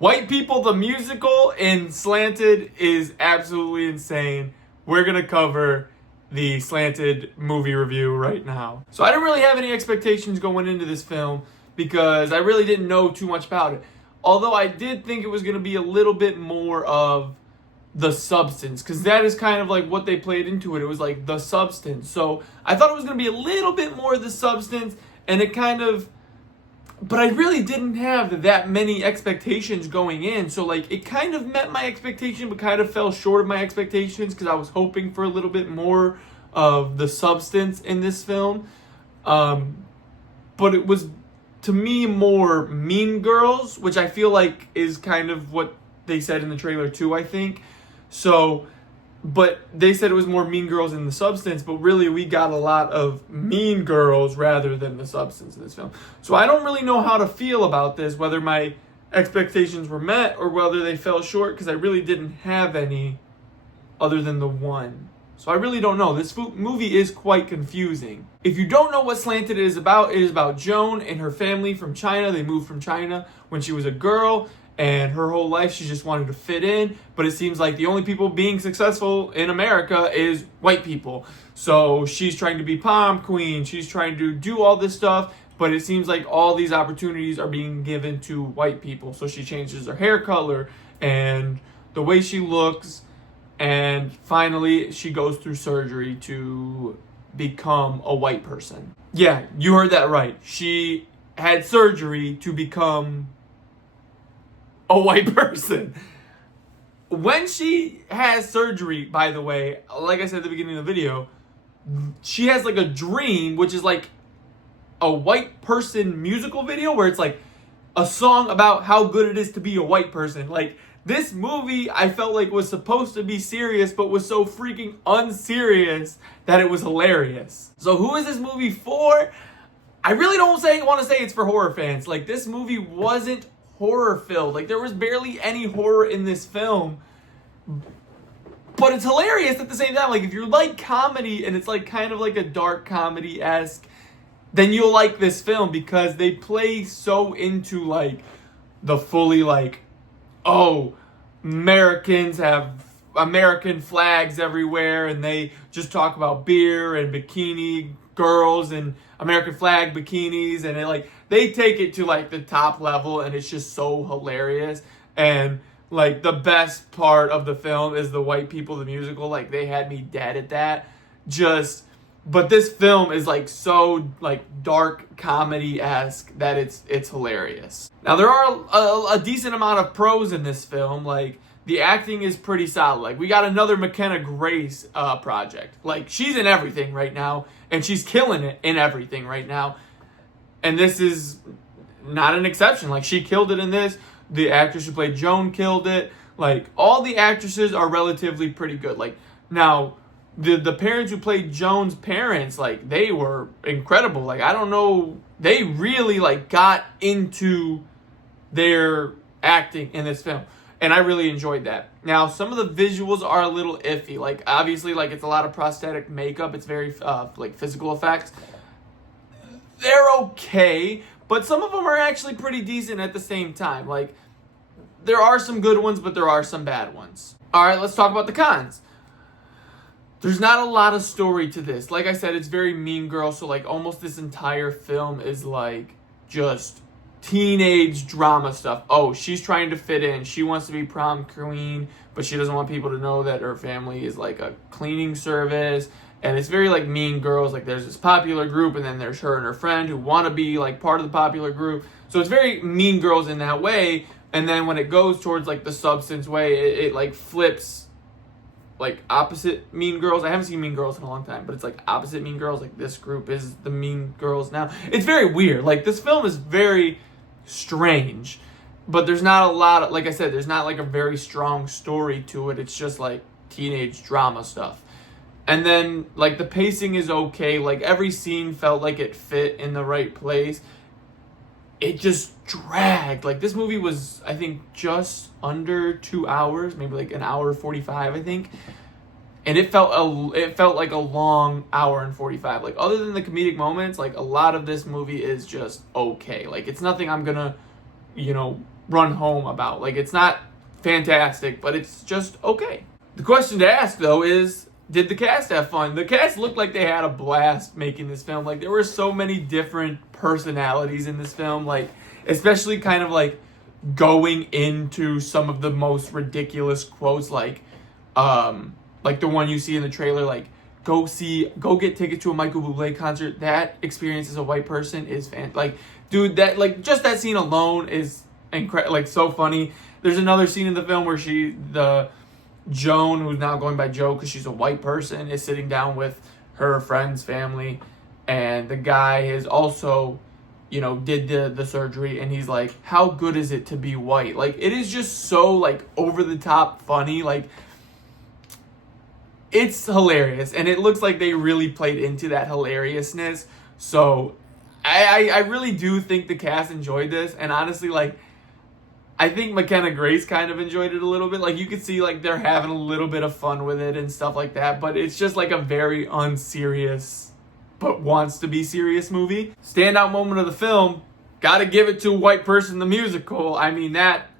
White People the Musical in Slanted is absolutely insane. We're going to cover the Slanted movie review right now. So I didn't really have any expectations going into this film because I really didn't know too much about it. Although I did think it was going to be a little bit more of the substance, because that is kind of like what they played into it. It was like the substance. So I thought it was going to be a little bit more of the substance, and it kind of... But I really didn't have that many expectations going in. So, like, it kind of met my expectation, but kind of fell short of my expectations because I was hoping for a little bit more of the substance in this film. But it was, to me, more Mean Girls, which I feel like is kind of what they said in the trailer, too, I think. So... But they said it was more Mean Girls in the substance, but really we got a lot of Mean Girls rather than the substance in this film. So I don't really know how to feel about this, whether my expectations were met or whether they fell short, because I really didn't have any other than the one. So I really don't know. This movie is quite confusing. If you don't know what Slanted is about, it is about Joan and her family from China. They moved from China when she was a girl. And her whole life, she just wanted to fit in. But it seems like the only people being successful in America is white people. So she's trying to be prom queen. She's trying to do all this stuff. But it seems like all these opportunities are being given to white people. So she changes her hair color and the way she looks. And finally, she goes through surgery to become a white person. Yeah, you heard that right. She had surgery to become a white person. When she has surgery, by the way, like I said at the beginning of the video, she has like a dream, which is like a white person musical video where it's like a song about how good it is to be a white person. Like, this movie, I felt like was supposed to be serious, but was so freaking unserious that it was hilarious. So who is this movie for? I really don't want to say it's for horror fans. Like, this movie wasn't horror filled. Like, there was barely any horror in this film, but it's hilarious at the same time. Like, if you like comedy and it's like kind of like a dark comedy-esque, then you'll like this film because they play so into like the fully like, oh, Americans have American flags everywhere, and they just talk about beer and bikini girls and American flag bikinis, and it, like, they take it to like the top level, and it's just so hilarious. And like, the best part of the film is the White People the Musical. Like, they had me dead at that. But this film is like so like dark comedy-esque that it's hilarious. Now, there are a decent amount of pros in this film. Like, the acting is pretty solid. Like, we got another McKenna Grace project. Like, she's in everything right now, and she's killing it in everything right now. And this is not an exception. Like, she killed it in this. The actress who played Joan killed it. Like, all the actresses are relatively pretty good. Like, now, the parents who played Joan's parents, like, they were incredible. Like, I don't know, they really like got into their acting in this film, and I really enjoyed that. Now, some of the visuals are a little iffy. Like, obviously, like, it's a lot of prosthetic makeup. It's very like physical effects. They're okay, but some of them are actually pretty decent at the same time. Like, there are some good ones, but there are some bad ones. All right, let's talk about the cons. There's not a lot of story to this. Like I said, it's very Mean Girl, so like almost this entire film is like just teenage drama stuff. Oh, she's trying to fit in. She wants to be prom queen, but she doesn't want people to know that her family is like a cleaning service. And it's very like Mean Girls. Like, there's this popular group, and then there's her and her friend who want to be like part of the popular group. So it's very Mean Girls in that way. And then when it goes towards like the substance way, it like flips like opposite Mean Girls. I haven't seen Mean Girls in a long time, but it's like opposite Mean Girls. Like, this group is the Mean Girls now. It's very weird. Like, this film is very strange, but there's not a lot of, like I said, there's not like a very strong story to it. It's just like teenage drama stuff. And then, like, the pacing is okay. Like, every scene felt like it fit in the right place. It just dragged. Like, this movie was, I think, just under 2 hours, maybe like an hour 45, I think. And it felt like a long hour and 45. Like, other than the comedic moments, like, a lot of this movie is just okay. Like, it's nothing I'm gonna, run home about. Like, it's not fantastic, but it's just okay. The question to ask, though, is, did the cast have fun? The cast looked like they had a blast making this film. Like, there were so many different personalities in this film, like, especially kind of like going into some of the most ridiculous quotes, like the one you see in the trailer, like, go get tickets to a Michael Bublé concert. That experience as a white person is like, dude, that, like, just that scene alone is incredible, like, so funny. There's another scene in the film where Joan, who's now going by Jo because she's a white person, is sitting down with her friend's family, and the guy is also, did the surgery, and he's like, how good is it to be white? Like, it is just so, like, over the top funny. Like, it's hilarious, and it looks like they really played into that hilariousness. So I really do think the cast enjoyed this, and honestly, like, I think McKenna Grace kind of enjoyed it a little bit. Like, you could see, like, they're having a little bit of fun with it and stuff like that. But it's just, like, a very unserious, but wants to be serious movie. Standout moment of the film, gotta give it to White Person the Musical. I mean, that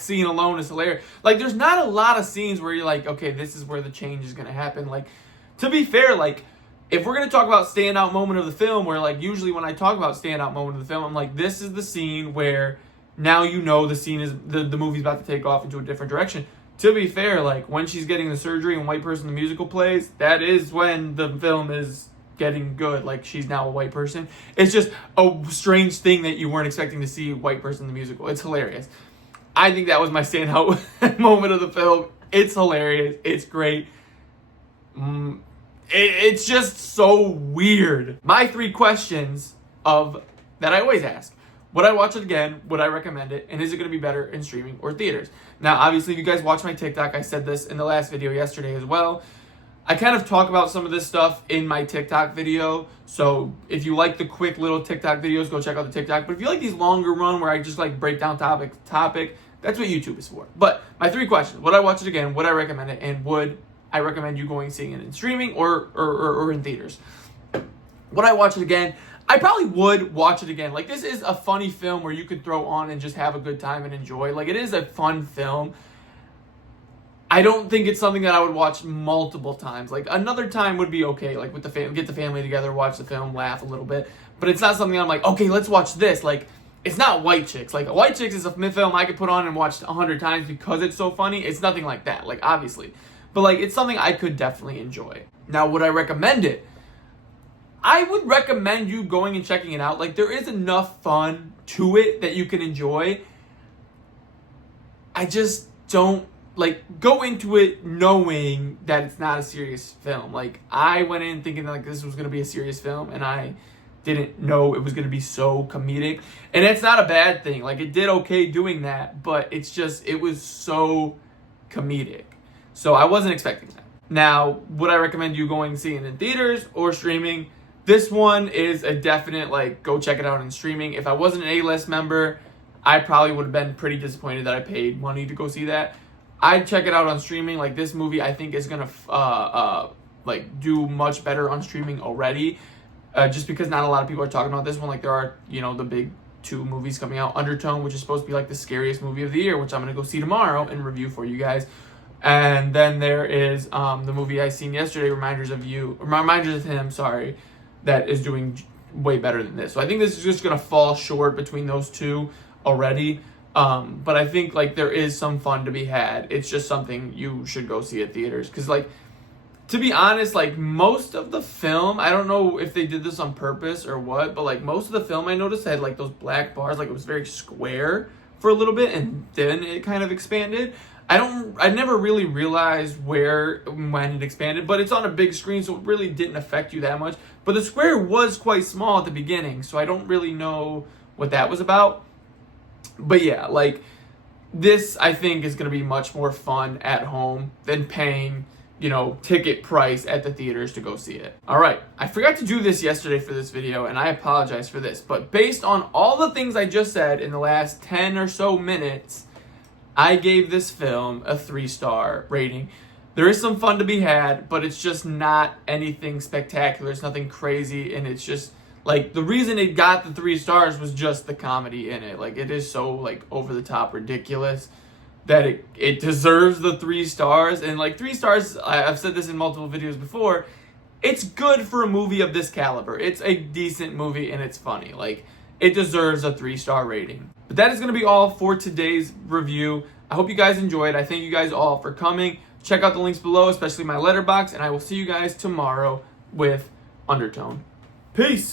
scene alone is hilarious. Like, there's not a lot of scenes where you're like, okay, this is where the change is gonna happen. Like, to be fair, like, if we're gonna talk about standout moment of the film, where, like, usually when I talk about standout moment of the film, I'm like, this is the scene where now the scene is, the movie's about to take off into a different direction. To be fair, like, when she's getting the surgery and White Person the Musical plays, that is when the film is getting good. Like, she's now a white person. It's just a strange thing that you weren't expecting to see White Person the Musical. It's hilarious. I think that was my standout moment of the film. It's hilarious. It's great. It's just so weird. My 3 questions that I always ask. Would I watch it again? Would I recommend it? And is it going to be better in streaming or theaters? Now, obviously, if you guys watch my TikTok, I said this in the last video yesterday as well. I kind of talk about some of this stuff in my TikTok video. So if you like the quick little TikTok videos, go check out the TikTok. But if you like these longer run where I just, like, break down topic, that's what YouTube is for. But my 3 questions. Would I watch it again? Would I recommend it? And would I recommend you going and seeing it in streaming or in theaters? Would I watch it again? I probably would watch it again. Like, this is a funny film where you could throw on and just have a good time and enjoy. Like, it is a fun film. I don't think it's something that I would watch multiple times. Like, another time would be okay. Like, with get the family together, watch the film, laugh a little bit. But it's not something I'm like, okay, let's watch this. Like, it's not White Chicks. Like, White Chicks is a film I could put on and watch 100 times because it's so funny. It's nothing like that, like, obviously. But, like, it's something I could definitely enjoy. Now, would I recommend it? I would recommend you going and checking it out. Like, there is enough fun to it that you can enjoy. I just don't, like, go into it knowing that it's not a serious film. Like, I went in thinking, like, this was going to be a serious film, and I didn't know it was going to be so comedic. And it's not a bad thing. Like, it did okay doing that, but it's just, it was so comedic. So I wasn't expecting that. Now, would I recommend you going and seeing it in theaters or streaming? This one is a definite, like, go check it out in streaming. If I wasn't an A-list member, I probably would have been pretty disappointed that I paid money to go see that. I'd check it out on streaming. Like, this movie, I think, is going to, do much better on streaming already. Just because not a lot of people are talking about this one. Like, there are, the big 2 movies coming out. Undertone, which is supposed to be, like, the scariest movie of the year, which I'm going to go see tomorrow and review for you guys. And then there is the movie I seen yesterday, Reminders of Him, that is doing way better than this. So I think this is just going to fall short between those 2 already. But I think, like, there is some fun to be had. It's just something you should go see at theaters. Because, like, to be honest, like, most of the film, I don't know if they did this on purpose or what, but, like, most of the film I noticed had, like, those black bars. Like, it was very square for a little bit, and then it kind of expanded. I never really realized when it expanded, but it's on a big screen, so it really didn't affect you that much. But the square was quite small at the beginning, so I don't really know what that was about. But yeah, like, this, I think, is going to be much more fun at home than paying, ticket price at the theaters to go see it. All right, I forgot to do this yesterday for this video, and I apologize for this. But based on all the things I just said in the last 10 or so minutes, I gave this film a 3-star rating. There is some fun to be had, but it's just not anything spectacular. It's nothing crazy, and it's just, Like, the reason it got the 3 stars was just the comedy in it. Like, it is so, like, over the top ridiculous that it deserves the 3 stars. And, like, 3 stars, I've said this in multiple videos before, it's good for a movie of this caliber. It's a decent movie and it's funny. Like, it deserves a 3-star rating. But that is going to be all for today's review. I hope you guys enjoyed. I thank you guys all for coming. Check out the links below, especially my letterbox, and I will see you guys tomorrow with Undertone. Peace!